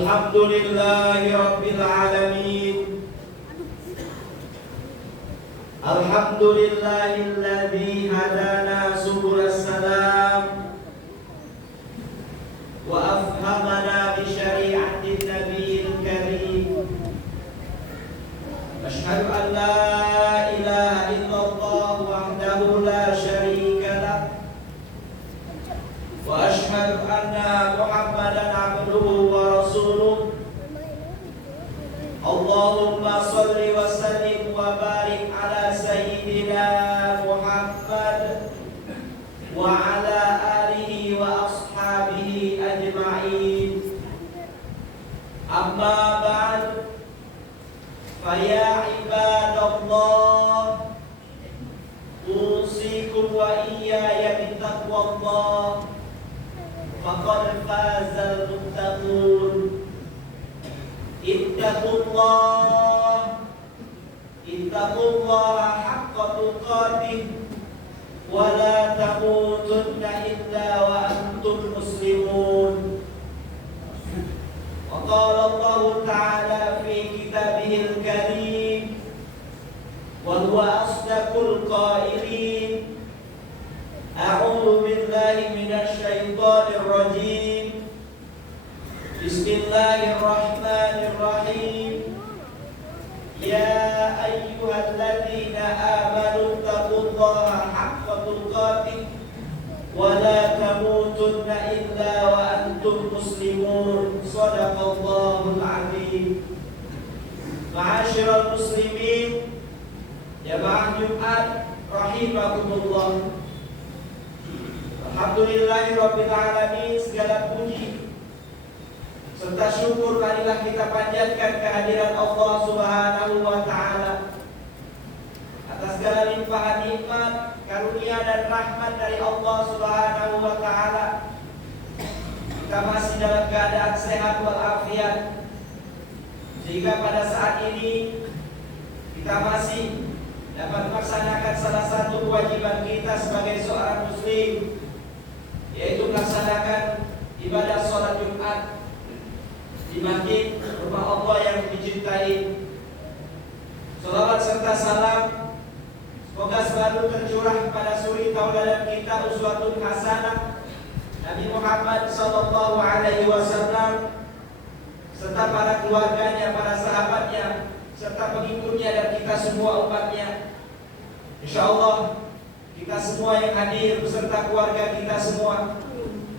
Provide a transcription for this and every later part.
Alhamdulillahi Rabbil Alamin. Alhamdulillahilladzi hadana subulas salam wa afhamana bi syari'atin nabiyil karim. Asyhadu an la ilaha illallah wahdahu la syarika lah wa asyhadu anna Muhammadan abduhu wa rasuluh. Allahumma shalli wa sallim wa barik ala sayyidina Muhammad wa ala alihi wa ashabihi ajma'in. Amma ba'd, fa ya ibadallah, usikum wa iyaya bittaqwallah, faqad fazal muttaqun. Ittaqullaha haqqa tuqatih wa la tamutunna illa wa antum muslimun. Wa qala Allah ta'ala fi kitabihil karim wa huwa asdaqul qailin. A'udzu billahi minasy syaithanir rajim. Bismillahirrahmanirrahim. Ya ayyuhalladzina amanu taqullaha haqqa tuqatih wa la tamutunna illa wa antum muslimun. Shadaqallahul azim. Ma'asyiral muslimin, jamaah Jumat rahimakumullah. Alhamdulillahirabbil alamin, segala puji serta syukur marilah kita panjatkan kehadiran Allah Subhanahu wa ta'ala atas segala limpahan nikmat, karunia dan rahmat dari Allah Subhanahu wa ta'ala. Kita masih dalam keadaan sehat walafiat, sehingga pada saat ini kita masih dapat melaksanakan salah satu kewajiban kita sebagai seorang muslim, yaitu melaksanakan ibadah sholat Jumat di masjid rumah Allah yang dicintai. Salawat serta salam semoga selalu tercurah kepada suri tauladan kita, uswatun hasanah, Nabi Muhammad sallallahu alaihi wasallam, serta para keluarganya, para sahabatnya, serta pengikutnya dan kita semua umatnya. Insyaallah kita semua yang hadir beserta keluarga kita semua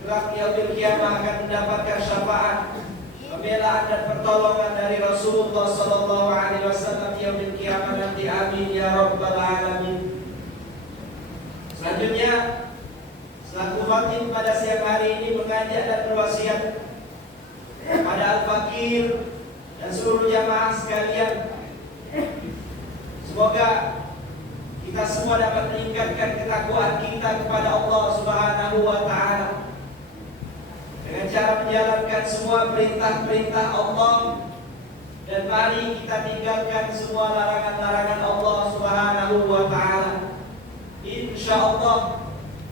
kelak yaumil qiyamah akan mendapatkan syafaat, pembelaan dan pertolongan dari Rasulullah sallallahu alaihi wasallam yaumil qiyamah nanti. Amin ya rabbal alamin. Selanjutnya, selaku khatib pada siang hari ini mengajak dan berwasiat kepada al-fakir dan seluruh jamaah sekalian, semoga kita semua dapat meningkatkan ketakwaan kita kepada Allah Subhanahu wa ta'ala dengan cara menjalankan semua perintah-perintah Allah, dan mari kita tinggalkan semua larangan-larangan Allah Subhanahu wa ta'ala. Insyaallah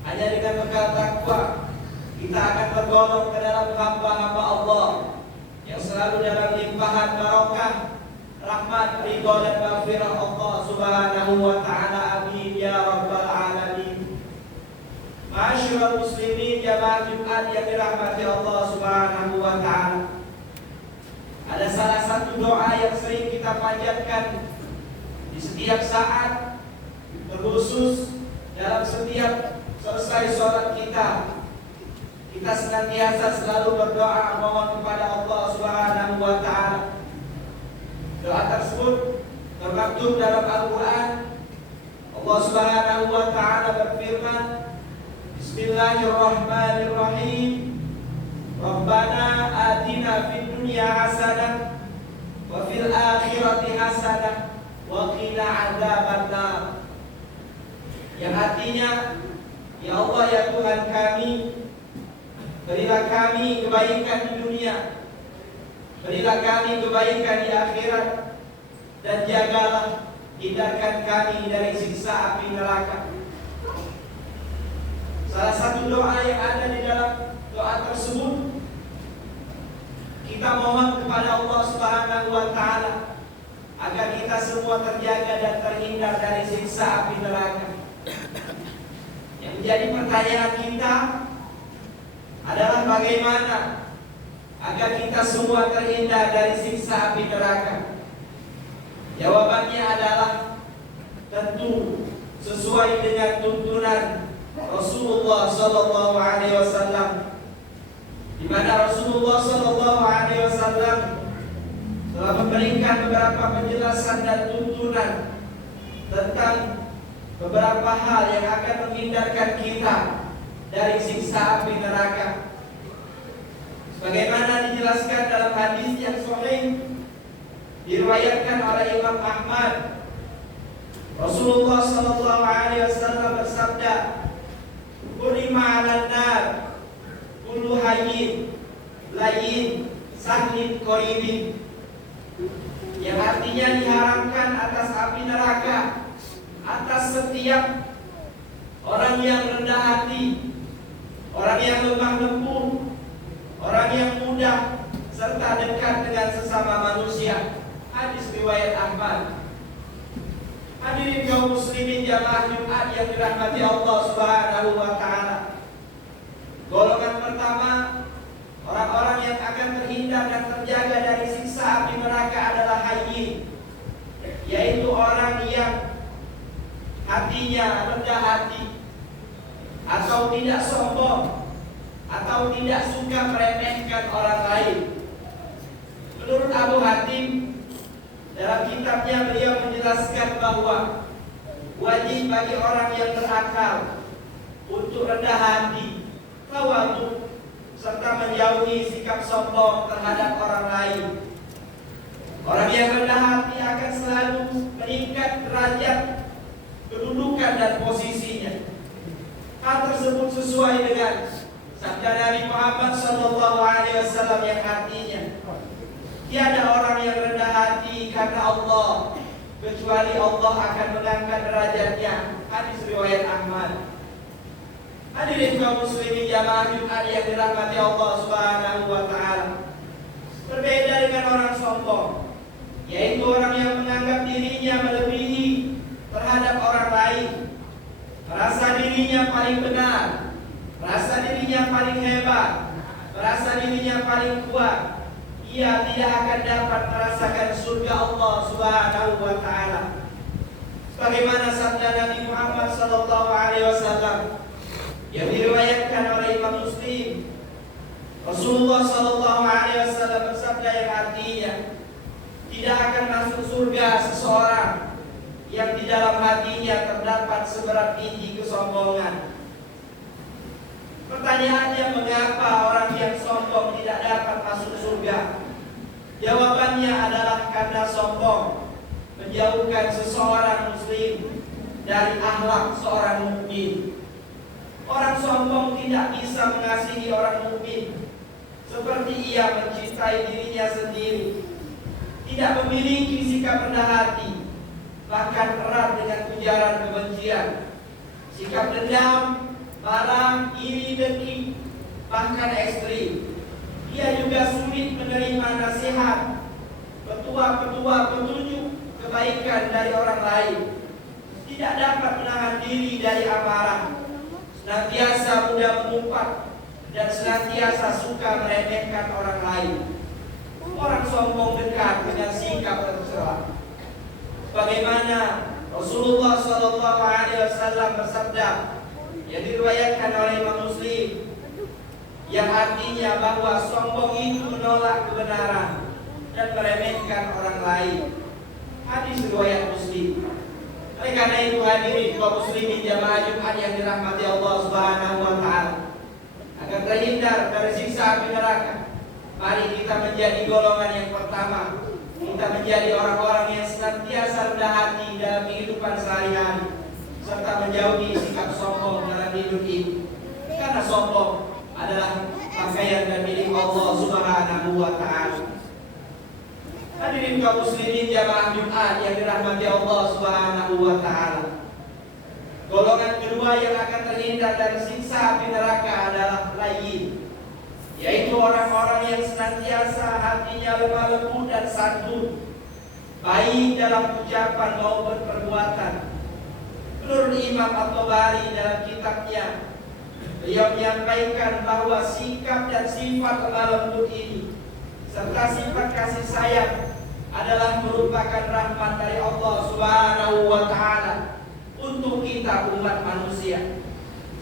hanya dengan bekal takwa kita akan tergolong ke dalam hamba-hamba Allah yang selalu dalam limpahan barokah, rahmat, ridha dan maghfirah Allah Subhanahu wa ta'ala. Amin ya rabbal alamin. Ma'asyiral muslimin, jamaah Jumat yang dirahmati Allah Subhanahu wa ta'ala, ada salah satu doa yang sering kita panjatkan di setiap saat, terkhusus dalam setiap selesai sholat kita. Kita senantiasa selalu berdoa mohon kepada Allah Subhanahu wa ta'ala. Doa tersebut termaktub dalam Al-Quran. Allah Subhanahu wa ta'ala berfirman, Bismillahirrahmanirrahim. Rabbana atina fid dunya hasanah wa fil akhirati hasanah wa qina adzabannar. Yang artinya, ya Allah ya Tuhan kami, berilah kami kebaikan di dunia, berilah kami kebaikan di akhirat, dan jagalah, hindarkan kami dari siksa api neraka. Salah satu doa yang ada di dalam doa tersebut, Kita mohon kepada Allah Subhanahu wa taala agar kita semua terjaga dan terhindar dari siksa api neraka. Yang menjadi pertanyaan kita adalah bagaimana agar kita semua terhindar dari siksa api neraka. Jawabannya adalah tentu sesuai dengan tuntunan Rasulullah sallallahu alaihi wasallam, di mana Rasulullah sallallahu alaihi wasallam telah memberikan beberapa penjelasan dan tuntunan tentang beberapa hal yang akan menghindarkan kita dari siksa api neraka. Sebagaimana dijelaskan dalam hadis yang sahih diriwayatkan oleh Imam Ahmad, Rasulullah sallallahu alaihi wasallam bersabda, "Qurima 'alan nar kullu hayyin layyin sahlin qaribin." Yang artinya diharamkan atas api neraka atas setiap orang yang rendah hati, orang yang lemah lembut, orang yang mudah serta dekat dengan sesama manusia. Hadis riwayat Ahmad. Hadirin kaum muslimin jamaah Jumat yang dirahmati Allah Subhanahu wa taala. Golongan pertama, orang-orang yang akan terhindar dan terjaga dari siksa api neraka adalah hayyin, yaitu orang yang hatinya rendah hati, atau tidak sombong, atau tidak suka meremehkan orang lain. Menurut Abu Hatim, dalam kitabnya beliau menjelaskan bahwa wajib bagi orang yang berakal untuk rendah hati, tawadhu, serta menjauhi sikap sombong terhadap orang lain. Orang yang rendah hati akan selalu meningkat derajat, kedudukan dan posisinya. Hal tersebut sesuai dengan sabda Nabi Muhammad SAW yang artinya, tiada orang yang rendah hati karena Allah kecuali Allah akan mengangkat derajatnya. Hadis riwayat Ahmad. Hadirin kaum muslimin jamaah Jumat yang dirahmati Allah Subhanahu wa taala. Berbeda dengan orang sombong, yaitu orang yang menganggap dirinya melebihi terhadap orang lain, merasa dirinya paling benar, merasa dirinya paling hebat, merasa dirinya paling kuat. Ia tidak akan dapat merasakan surga Allah Subhanahu wa taala. Sebagaimana sabda Nabi Muhammad sallallahu alaihi wasallam yang diriwayatkan oleh Imam Muslim, Rasulullah sallallahu alaihi wasallam bersabda yang artinya, tidak akan masuk surga seseorang yang di dalam hatinya terdapat seberat biji kesombongan. Pertanyaannya, mengapa orang yang sombong tidak dapat masuk surga? Jawabannya adalah karena sombong menjauhkan seseorang muslim dari akhlak seorang mukmin. Orang sombong tidak bisa mengasihi orang mukmin seperti ia mencintai dirinya sendiri. Tidak memiliki sikap rendah hati, bahkan erat dengan ujaran kebencian, sikap dendam, marah, iri, dengki, bahkan ekstrim. Ia juga sulit menerima nasihat, petunjuk kebaikan dari orang lain. Tidak dapat menahan diri dari amarah, senantiasa mudah mengumpat, dan senantiasa suka meremehkan orang lain. Orang sombong dekat dengan sikap tercela. Bagaimana Rasulullah SAW bersabda yang diriwayatkan oleh Imam Muslim, yang artinya bahwa sombong itu menolak kebenaran dan meremehkan orang lain. Hadis riwayat Muslim. Oleh karena itu hadirin kaum muslimin jamaah Jumat yang dirahmati Allah Subhanahu wa taala, agar terhindar dari siksa api neraka, mari kita menjadi golongan yang pertama. Kita menjadi orang-orang yang senantiasa rendah hati dalam kehidupan sehari-hari, serta menjauhi sikap sombong dalam hidup ini. Karena sombong adalah pakaian dan milik Allah Subhanahu wa taala. Hadirin kaum muslimin jamaah Jumat yang dirahmati Allah Subhanahu wa taala. Golongan kedua yang akan terhindar dari siksa api neraka adalah layyin, yaitu orang-orang yang senantiasa hatinya lemah lembut dan santun, baik dalam ucapan maupun perbuatan. Menurut Imam At-Tabari dalam kitabnya, beliau menyampaikan bahwa sikap dan sifat lemah lembut ini serta sifat kasih sayang adalah merupakan rahmat dari Allah Subhanahu wa Ta'ala untuk kita umat manusia.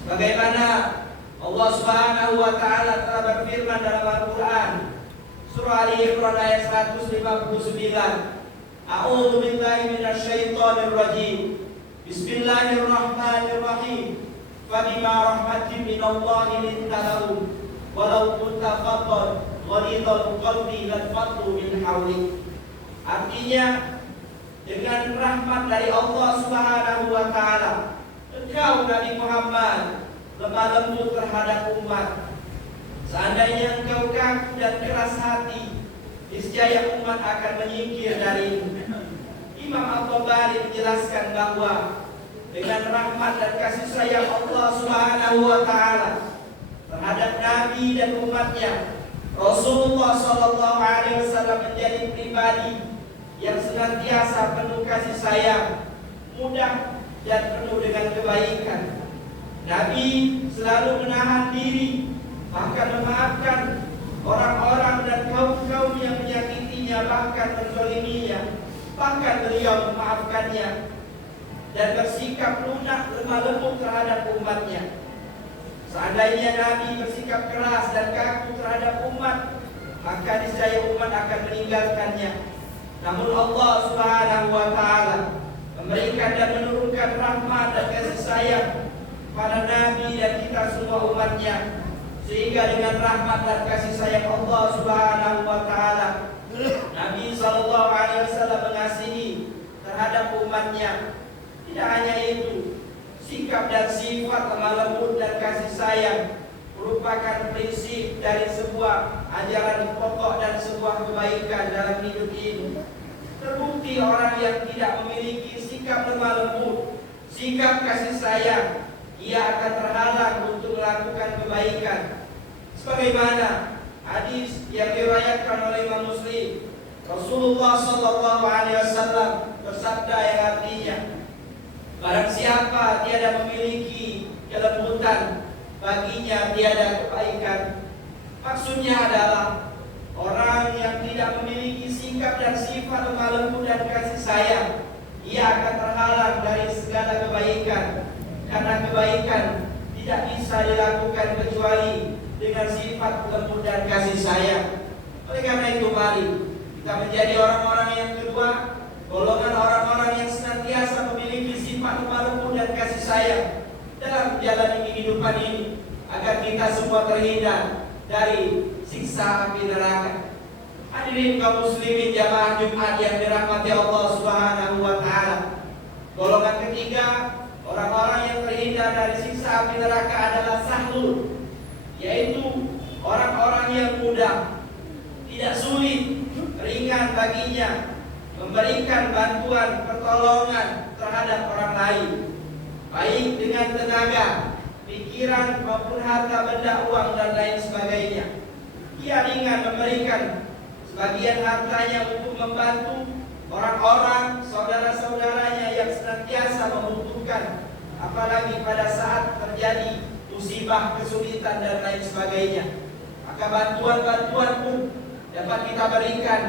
Sebagaimana Allah Subhanahu wa Ta'ala telah berfirman dalam Al-Quran, surah Ali Imran ayat 159, A'udzu billahi minasyaitonir rajim. Bismillahirrahmanirrahim. Fabima rahmatin minallahi linta lahum walau kunta faddan ghalidhal qalbi lanfaddu min hawlik. Artinya, dengan rahmat dari Allah Subhanahu wa Ta'ala, engkau Nabi Muhammad lemah lembut terhadap umat. Seandainya engkau kaku dan keras hati, niscaya umat akan menyingkir darimu. Imam At-Tabari menjelaskan bahwa dengan rahmat dan kasih sayang Allah Subhanahu wa Ta'ala terhadap Nabi dan umatnya, Rasulullah Sallallahu Alaihi Wasallam menjadi pribadi yang senantiasa penuh kasih sayang, mudah dan penuh dengan kebaikan. Nabi selalu menahan diri, bahkan memaafkan orang-orang dan kaum-kaum yang menyakitinya, bahkan menzaliminya. Bahkan beliau memaafkannya dan bersikap lunak lemah lembut terhadap umatnya. Seandainya Nabi bersikap keras dan kaku terhadap umat, maka niscaya umat akan meninggalkannya. Namun Allah Subhanahu wa Ta'ala memberikan dan menurunkan rahmat dan kasih sayang pada Nabi dan kita semua umatnya, sehingga dengan rahmat dan kasih sayang Allah Subhanahu wa Ta'ala, Nabi Sallallahu Alaihi Wasallam mengasihi terhadap umatnya. Tidak hanya itu, sikap dan sifat lemah lembut dan kasih sayang merupakan prinsip dari sebuah ajaran pokok dan sebuah kebaikan dalam hidup ini. Terbukti orang yang tidak memiliki sikap lemah lembut, sikap kasih sayang, ia akan terhalang untuk melakukan kebaikan. Sebagaimana hadis yang diriwayatkan oleh Imam Muslim, Rasulullah Sallallahu Alaihi Wasallam bersabda yang artinya, barang siapa tiada memiliki kelembutan, baginya tiada kebaikan. Maksudnya adalah orang yang tidak memiliki sikap dan sifat lemah lembut dan kasih sayang, ia akan terhalang dari segala kebaikan, karena kebaikan tidak bisa dilakukan kecuali dengan sifat lembut dan kasih sayang. Oleh karena itu, mari kita menjadi orang-orang yang kedua, golongan orang-orang yang senantiasa memiliki sifat lemah lembut dan kasih sayang dalam menjalani kehidupan ini, agar kita semua terhindar dari siksa api neraka. Hadirin kaum muslimin jamaah Jumat yang dirahmati Allah Subhanahu wa Ta'ala, golongan ketiga orang-orang yang terhindar dari siksa api neraka adalah sahlul, yaitu orang-orang yang mudah, tidak sulit, ringan baginya memberikan bantuan pertolongan terhadap orang lain, baik dengan tenaga, pikiran maupun harta benda, uang dan lain sebagainya. Ia ringan memberikan sebagian hartanya untuk membantu orang-orang, saudara-saudaranya yang senantiasa membutuhkan, apalagi pada saat terjadi musibah, kesulitan dan lain sebagainya. Maka bantuan-bantuan pun dapat kita berikan,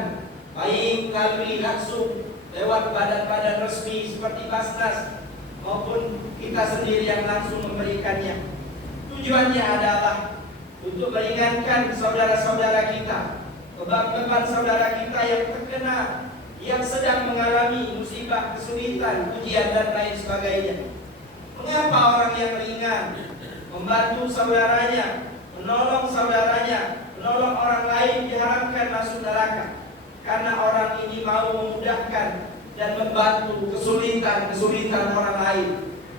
baik melalui langsung lewat badan-badan resmi seperti Basnas, maupun kita sendiri yang langsung memberikannya. Tujuannya adalah untuk meringankan saudara-saudara kita, beban-beban saudara kita yang terkena, yang sedang mengalami musibah, kesulitan, ujian dan lain sebagainya. Mengapa orang yang ringan membantu saudaranya, menolong saudaranya, menolong orang lain diharamkan masuk neraka? Karena orang ini mau memudahkan dan membantu kesulitan orang lain,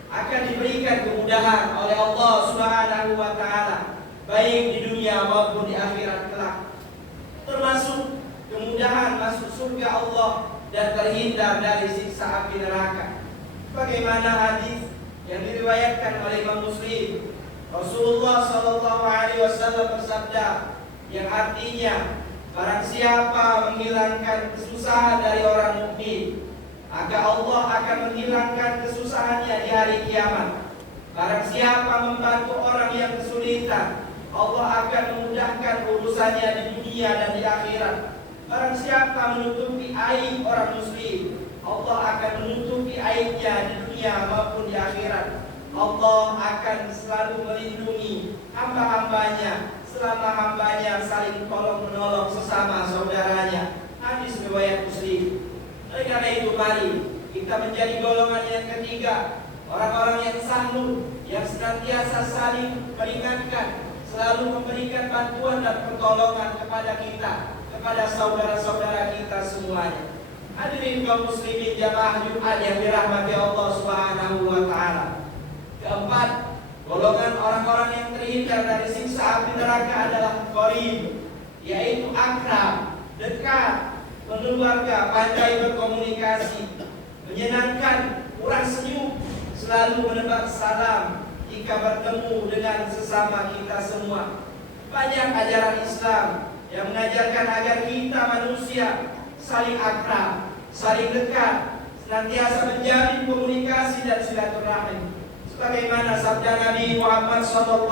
akan diberikan kemudahan oleh Allah Subhanahu wa Ta'ala, baik di dunia maupun di akhirat kelak, termasuk kemudahan masuk surga Allah dan terhindar dari siksa api neraka. Bagaimana hadis yang diriwayatkan oleh Imam Muslim, Rasulullah Sallallahu Alaihi Wasallam bersabda, yang artinya barang siapa menghilangkan kesusahan dari orang mukmin, maka Allah akan menghilangkan kesusahannya di hari kiamat. Barang siapa membantu orang yang kesulitan, Allah akan memudahkan urusannya di dunia dan di akhirat. Barang siapa menutupi aib orang muslim, Allah akan menutupi aibnya di dunia maupun di akhirat. Allah akan selalu melindungi hamba-hambanya selama hambanya saling tolong-menolong sesama saudaranya. Hadis riwayat Muslim. Oleh karena itu mari kita menjadi golongan yang ketiga, orang-orang yang sahlu, yang senantiasa saling meringankan, selalu memberikan bantuan dan pertolongan kepada kita, kepada saudara-saudara kita semuanya. Hadirin kaum muslimin jamaah Jumat yang dirahmati Allah Subhanahu wa taala. Keempat, golongan orang-orang yang terhindar dari siksa api neraka adalah qarib, yaitu akrab, dekat, keluarga, pandai berkomunikasi, menyenangkan, murah senyum, selalu menebar salam jika bertemu dengan sesama kita semua. Banyak ajaran Islam yang mengajarkan agar kita manusia saling akrab, saling dekat, senantiasa menjalin komunikasi dan silaturahim. Sebagaimana sabda Nabi Muhammad SAW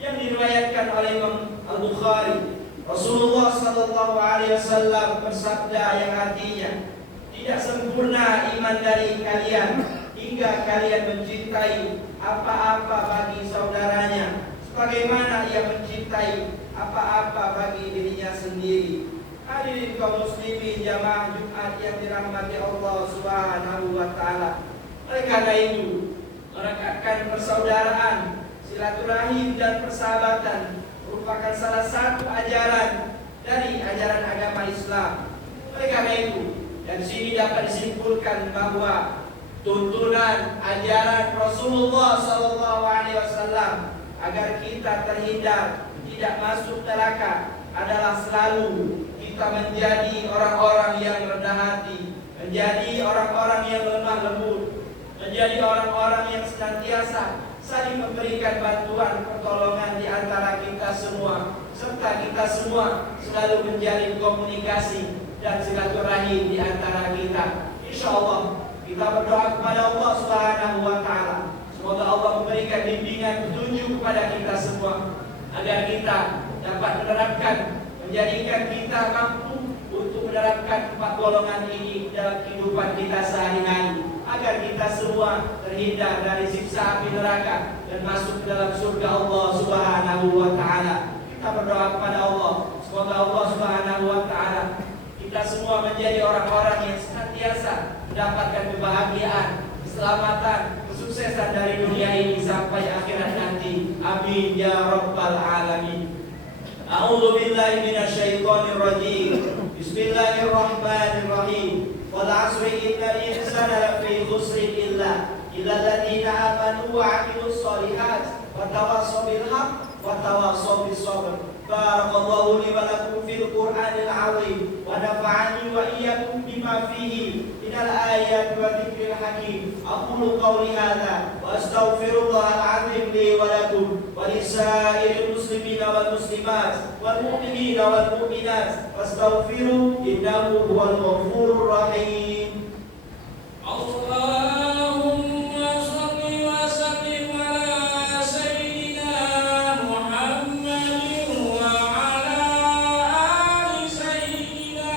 yang diriwayatkan oleh Imam Al-Bukhari, Rasulullah SAW bersabda yang artinya, tidak sempurna iman dari kalian hingga kalian mencintai apa-apa bagi saudaranya sebagaimana ia mencintai apa-apa bagi dirinya sendiri. Hadirin kaum muslimin jamaah Jumat yang dirahmati Allah Subhanahu wa taala. Oleh karena itu, merekatkan persaudaraan, silaturahim dan persahabatan merupakan salah satu ajaran dari ajaran agama Islam. Oleh karena itu, dari sini dapat disimpulkan bahwa tuntunan ajaran Rasulullah SAW agar kita terhindar tidak masuk neraka adalah selalu kita menjadi orang-orang yang rendah hati, menjadi orang-orang yang lemah lembut, menjadi orang-orang yang senantiasa saling memberikan bantuan pertolongan di antara kita semua, serta kita semua selalu menjalin komunikasi dan silaturahim di antara kita. Insyaallah kita berdoa kepada Allah Subhanahu wa taala, semoga Allah memberikan bimbingan petunjuk kepada kita semua agar kita dapat menerapkan, menjadikan kita mampu untuk menerapkan 4 golongan ini dalam kehidupan kita sehari-hari, agar kita semua terhindar dari siksa api neraka dan masuk ke dalam surga Allah Subhanahu wa taala. Kita berdoa kepada Allah, semoga Allah Subhanahu wa taala kita semua menjadi orang-orang yang senantiasa mendapatkan kebahagiaan, keselamatan, kesuksesan dari dunia ini sampai akhirat nanti. Amin ya rabbal alamin. A'udzu billahi minasyaitonir rajim. Bismillahirrahmanirrahim. Wal 'asri innal insana lafi khusrin illa alladziina aamanu wa 'amilus shalihaati wa tawassaw bil haqq wa tawassaw bis sabr. Barakallahu li wa lakum fil Qur'anil 'azim wa nafa'ani wa iyyakum bima fihi minal ayati wa dzikril hakim. Aqulu qawli hadza wa astaghfirullahal 'azim li wa lakum wa lisairil muslimina wal muslimat wal mu'minina wal mu'minat wastaghfiru innahu huwal ghafurur rahim. Allahumma shalli wa sallim ala sayyidina Muhammadin wa ala ali sayyidina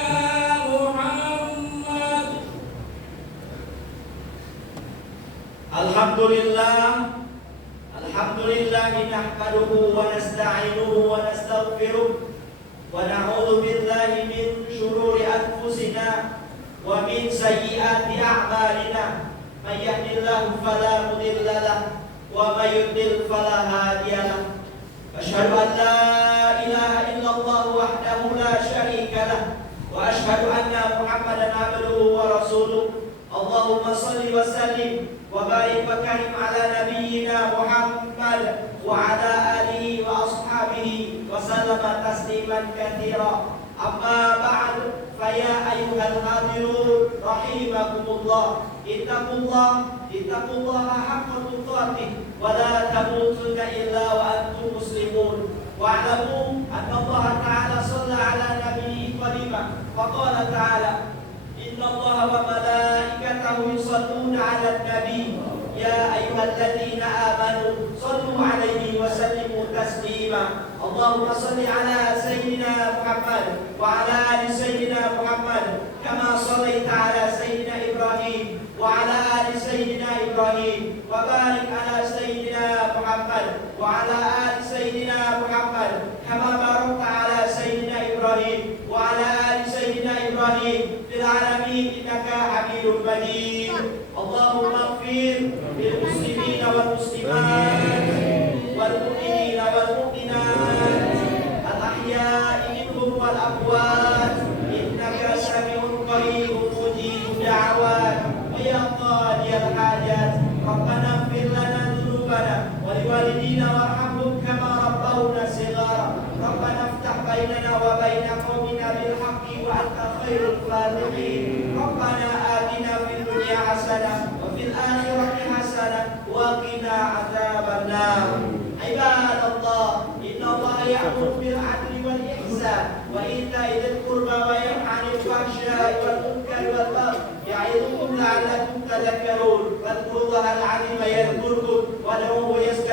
Muhammad. Alhamdulillah, alhamdulillah nahmaduhu wa nasta'inuhu wa nastaghfiruh wa na'udzu billahi min shururi anfusina wa min sayyiati a'malina. May yahdihillahu fala mudilla lahu wa may yudlil fala hadiya lahu. Asyhadu an la ilaha illallah wahdahu la syarika lahu wa asyhadu anna Muhammadan abduhu wa rasuluh. Allahumma shalli wa sallim wa barik wa karim ala nabiyyina Muhammad wa ala alihi wa ashabihi wa sallama tasliman katsira. Amma ba'd, faya ayyuhal hadirun rahimakumullah, ittaqullaha haqqa tuqatih wa la tamutunna illa wa antum muslimun. واعلموا أن الله تعالى صلى على نبيه قديما فقال تعالى إن الله وملائكته يصلون على النبي يا أيها الذين آمنوا صلوا عليه وسلموا تسليما اللهم صل على سيدنا محمد وعلى آل سيدنا محمد كما صليت على سيدنا إبراهيم وعلى آل سيدنا إبراهيم وبارك على سيدنا محمد وعلى آل سيدنا محمد كما باركت على سيدنا إبراهيم وعلى آل سيدنا إبراهيم في العالمين إنك حميد مجيد اللهم اغفر للمسلمين والمسلمات والمؤمنين والمؤمنات الأحياء منهم والأموات إنك سميع قريب مجيب الدعوات ويا قاضي الحاجات ربنا اغفر لنا ذنوبنا ولوالدينا وارحمهم كما ربونا صغارا ربنا افتح بيننا وبين قومنا بالحق وأنت خير الفاتحين ربنا آتنا في الدنيا حسنة وفي الآخرة حسنة وقنا عذاب النار عباد الله إن الله يأمر بالعدل والإحسان وإيتاء ذي القربى وينهى عن الفحشاء والمنكر والبغي يعظكم لعلكم تذكرون فاذكروا الله العظيم يذكركم وادعوه يستجب